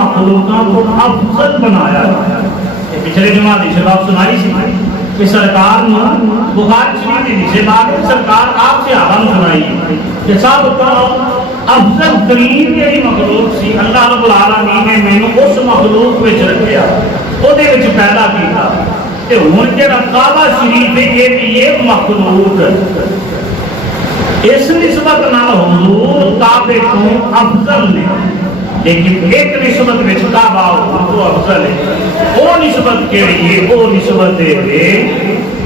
مخلوقوں کو افضل بنایا ہے۔ پچھلے جمعہ دی شباب سنائی سی کہ سرکار نے بخاری شریف دی سے بعد سرکار آپ سے آرام سنائی کہ سب تو افضل ترین جہی مخلوق سی اللہ رب العالمین نے مینوں اس مخلوق وچ رکھیا، او دے وچ پیدا کیتا تے ہن جڑا کعبہ شریف ہے یہ مخلوق اس نسبت نال حضور کعبے تو افضل نے، لیکن ایک نسبت میں کعبہ تو افضل ہے۔ وہ نسبت کیڑی ہے؟ وہ نسبت ہے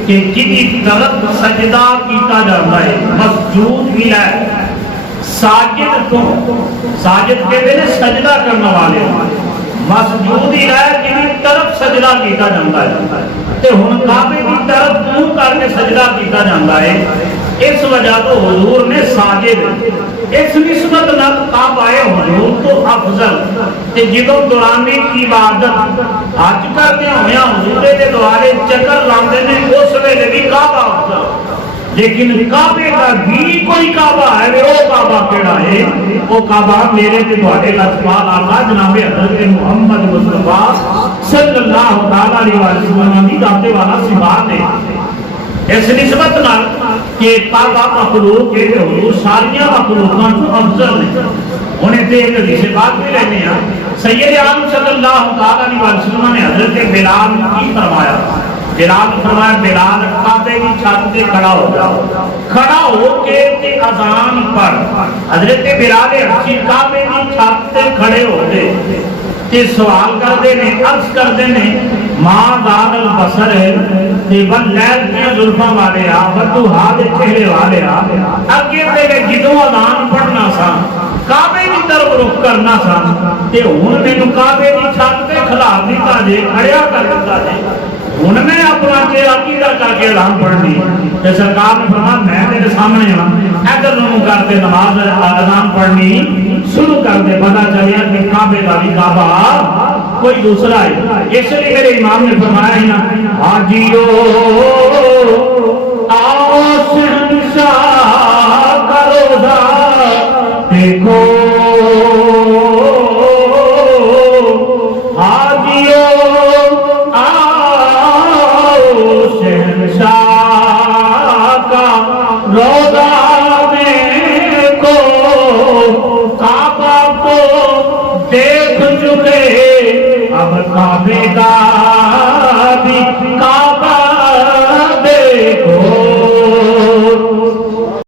کہ جدی طرف سجدہ کیتا جاتا ہے، مسجود ملا ہے ساجد تو، ساجد کے دے سجدہ کرنے والے مسجود ہی ہے جدی طرف سجدہ کیتا جاتا ہے تے ہن کعبے کی طرف منہ کر کے سجدہ کیتا جاتا ہے۔ اس وجہ تو حضور نے ساجد اس نسبت نال کعبہ حضور تو افضل تے جدوں دوران عبادت حج کرتے ہوئے حضور دے دوارے چکر لاندے نے اس ویلے بھی کعبہ افضل، لیکن کعبے کا بھی کوئی کعبہ ہے، وہ کعبہ کیڑا ہے؟ وہ کعبہ میرے تے تواڈے لجپال آقا جناب حضرت محمد مصطفیٰ صلی اللہ علیہ وسلم دی ذات والا صفات ہے۔ اس نسبت نال کہ کعبہ مخلوق ہے کہ حضور ساریاں مخلوقاں تو افضل ہے۔ انہیں تے ایک حدیث بات بھی لینے ہیں، سید عالم صلی اللہ علیہ وسلم نے حضرت بلال کی فرمایا، بلال فرمایا بلال کعبے کی چھت تے کھڑا ہو جاؤ، کھڑا ہو کے تے اذان پر حضرت بلال حبشی کعبے کی چھت تے کھڑے ہوتے تے سوال کرتے نے، عرض کرتے نے ماں داد البصر ہے تے واللیل کے زلفاں والے آ فتوحا دے چہرے والے آ اگے تے جدوں اذان پڑھنا سا کعبے کی طرف رخ کرنا سا تے ہن مینوں کعبے کی چھت تے کھلار دیتا جے، کھڑیا کر دیتا جے، ہن میں اپنا چہرہ عقیدہ کر کے اذان پڑھنی تے سرکار نے فرمایا میں تیرے سامنے ہاں، ادھر نوں کر کے نماز اذان پڑھنی شروع کر دے، پتہ چلیا کہ کعبے کا بھی کعبہ کوئی دوسرا ہے۔ اس لیے میرے امام نے فرمایا ہے نا حاجیو آؤ شہنشاہ کا روزہ دیکھو، حاجیو آؤ شہنشاہ کا روزہ دیکھو، کعبہ کو دیکھ چکے اب کعبے کا بھی